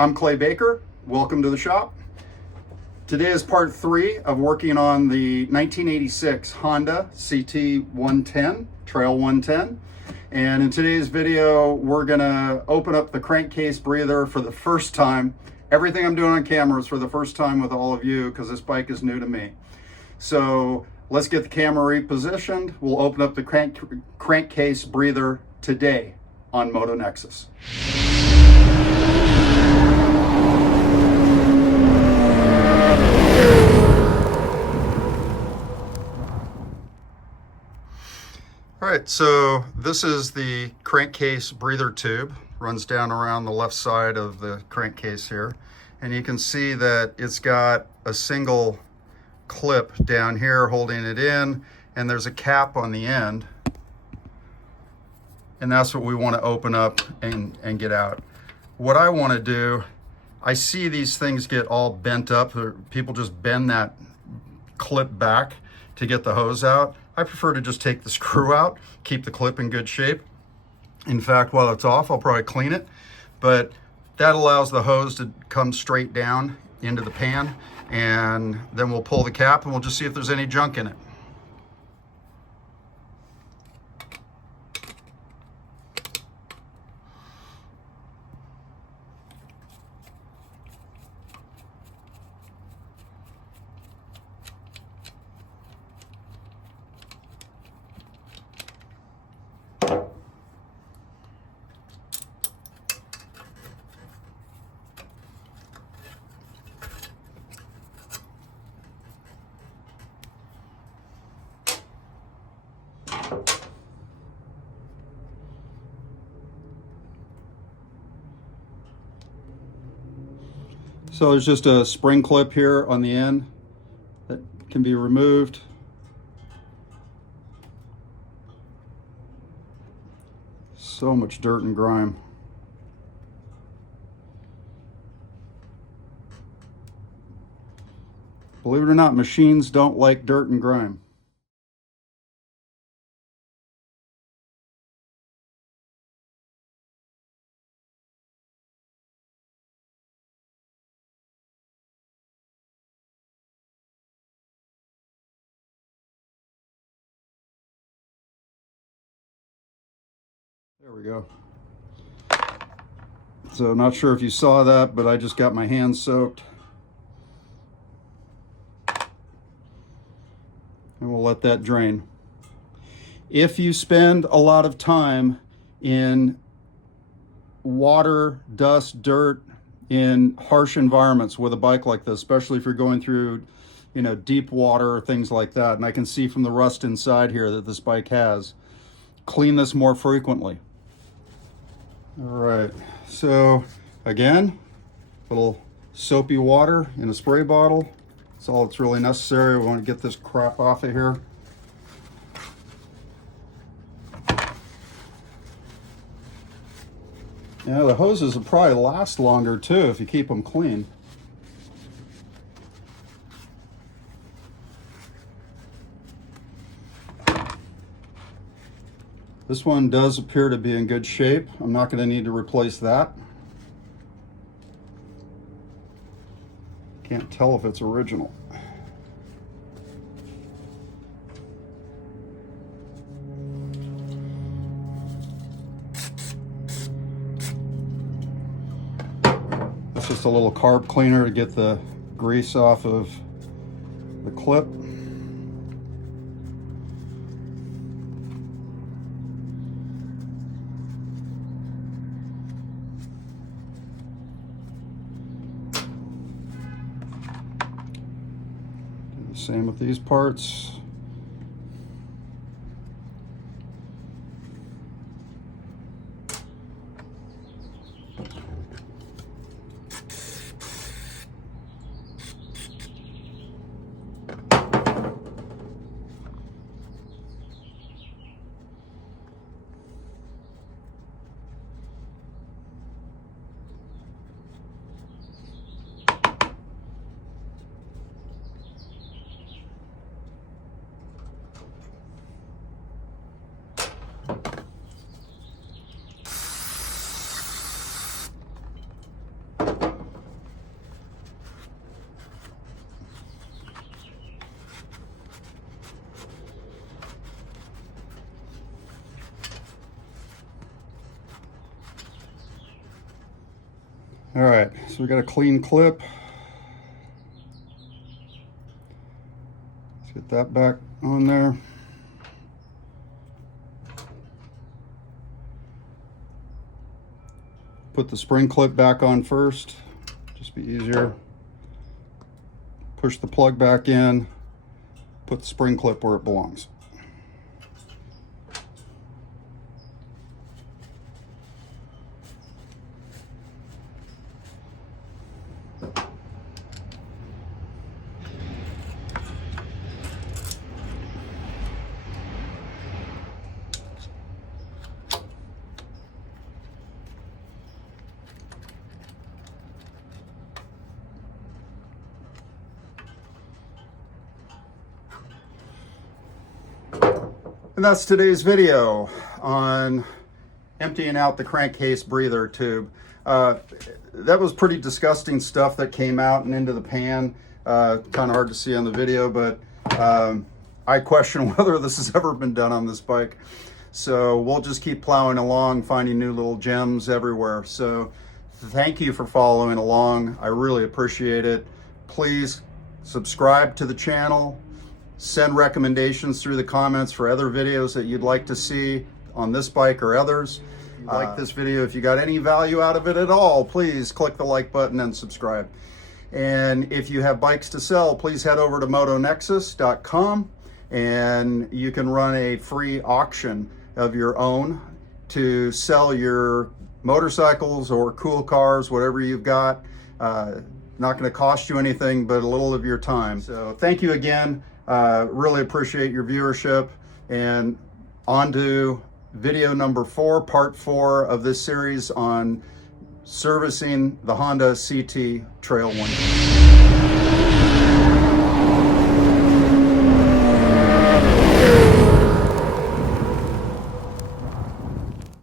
I'm Clay Baker. Welcome to the shop. Today is part 3 of working on the 1986 Honda CT110, Trail 110. And in today's video, we're gonna open up the crankcase breather for the first time. Everything I'm doing on camera is for the first time with all of you because this bike is new to me. So let's get the camera repositioned. We'll open up the crankcase breather today on Motonexus. All right, so this is the crankcase breather tube. Runs down around the left side of the crankcase here. And you can see that it's got a single clip down here holding it in, and there's a cap on the end. And that's what we want to open up and get out. What I want to do, I see these things get all bent up. People just bend that clip back to get the hose out. I prefer to just take the screw out, keep the clip in good shape. In fact, while it's off, I'll probably clean it, but that allows the hose to come straight down into the pan, and then we'll pull the cap and we'll just see if there's any junk in it. So there's just a spring clip here on the end that can be removed. So much dirt and grime. Believe it or not, machines don't like dirt and grime. There we go. So not sure if you saw that, but I just got my hands soaked. And we'll let that drain. If you spend a lot of time in water, dust, dirt, in harsh environments with a bike like this, especially if you're going through, deep water or things like that, and I can see from the rust inside here that this bike has, clean this more frequently. All right, so again, little soapy water in a spray bottle. That's all that's really necessary. We want to get this crap off of here. Yeah, the hoses will probably last longer too if you keep them clean. This one does appear to be in good shape. I'm not going to need to replace that. Can't tell if it's original. That's just a little carb cleaner to get the grease off of the clip. Same with these parts. All right, so we got a clean clip. Let's get that back on there. Put the spring clip back on first, just be easier. Push the plug back in, put the spring clip where it belongs. And that's today's video on emptying out the crankcase breather tube. That was pretty disgusting stuff that came out and into the pan. Kind of hard to see on the video, but I question whether this has ever been done on this bike. So we'll just keep plowing along, finding new little gems everywhere. So thank you for following along. I really appreciate it. Please subscribe to the channel. Send recommendations through the comments for other videos that you'd like to see on this bike or others. If you like this video, if you got any value out of it at all, please click the like button and subscribe. And if you have bikes to sell, please head over to Motonexus.com and you can run a free auction of your own to sell your motorcycles or cool cars, whatever you've got. Not going to cost you anything but a little of your time. So thank you again. Really appreciate your viewership, and on to video number 4, part 4 of this series on servicing the Honda CT Trail 110.